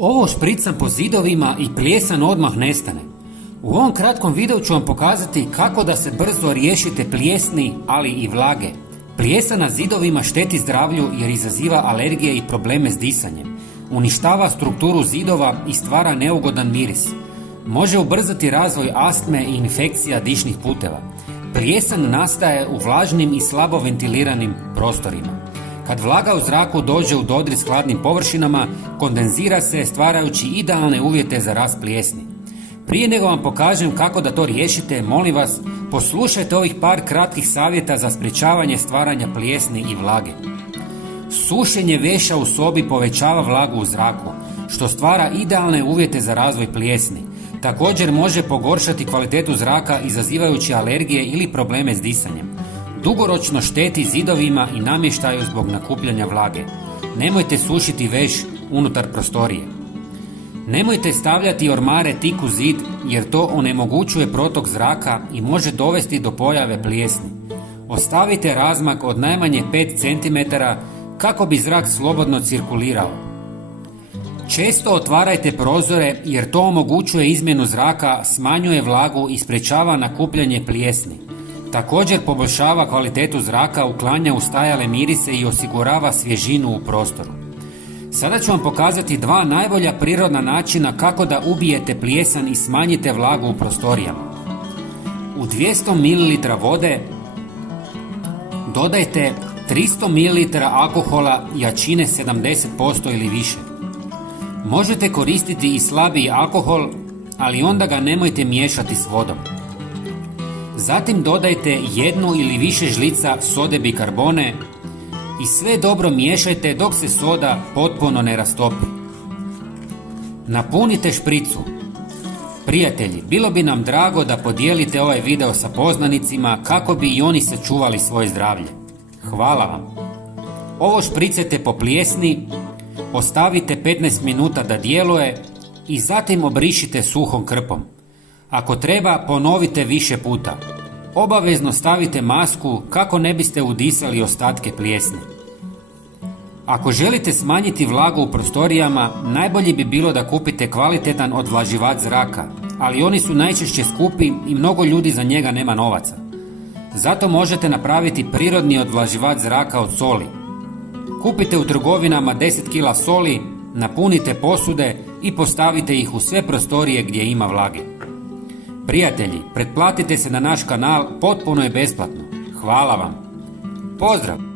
Ovo špricam po zidovima i plijesan odmah nestane. U ovom kratkom videu ću vam pokazati kako da se brzo riješite plijesni, ali i vlage. Plijesan na zidovima šteti zdravlju jer izaziva alergije i probleme s disanjem. Uništava strukturu zidova i stvara neugodan miris. Može ubrzati razvoj astme i infekcija dišnih puteva. Plijesan nastaje u vlažnim i slabo ventiliranim prostorima. Kad vlaga u zraku dođe u dodir s hladnim površinama, kondenzira se stvarajući idealne uvjete za rast plijesni. Prije nego vam pokažem kako da to riješite, molim vas, poslušajte ovih par kratkih savjeta za sprječavanje stvaranja plijesni i vlage. Sušenje veša u sobi povećava vlagu u zraku, što stvara idealne uvjete za razvoj plijesni. Također može pogoršati kvalitetu zraka izazivajući alergije ili probleme s disanjem. Dugoročno šteti zidovima i namještaju zbog nakupljanja vlage. Nemojte sušiti veš unutar prostorije. Nemojte stavljati ormare tik u zid jer to onemogućuje protok zraka i može dovesti do pojave plijesni. Ostavite razmak od najmanje 5 cm kako bi zrak slobodno cirkulirao. Često otvarajte prozore jer to omogućuje izmjenu zraka, smanjuje vlagu i sprječava nakupljanje plijesni. Također poboljšava kvalitetu zraka, uklanja ustajale mirise i osigurava svježinu u prostoru. Sada ću vam pokazati dva najbolja prirodna načina kako da ubijete plijesan i smanjite vlagu u prostorijama. U 200 ml vode dodajte 300 ml alkohola jačine 70% ili više. Možete koristiti i slabiji alkohol, ali onda ga nemojte miješati s vodom. Zatim dodajte 1 ili više žlica sode bikarbone i sve dobro miješajte dok se soda potpuno ne rastopi. Napunite špricu. Prijatelji, bilo bi nam drago da podijelite ovaj video sa poznanicima kako bi i oni sačuvali svoje zdravlje. Hvala vam. Ovo špricajte po plijesni, ostavite 15 minuta da djeluje i zatim obrišite suhom krpom. Ako treba, ponovite više puta. Obavezno stavite masku kako ne biste udisali ostatke plijesni. Ako želite smanjiti vlagu u prostorijama, najbolje bi bilo da kupite kvalitetan odvlaživač zraka, ali oni su najčešće skupi i mnogo ljudi za njega nema novaca. Zato možete napraviti prirodni odvlaživač zraka od soli. Kupite u trgovinama 10 kg soli, napunite posude i postavite ih u sve prostorije gdje ima vlage. Prijatelji, pretplatite se na naš kanal, potpuno je besplatno. Hvala vam. Pozdrav!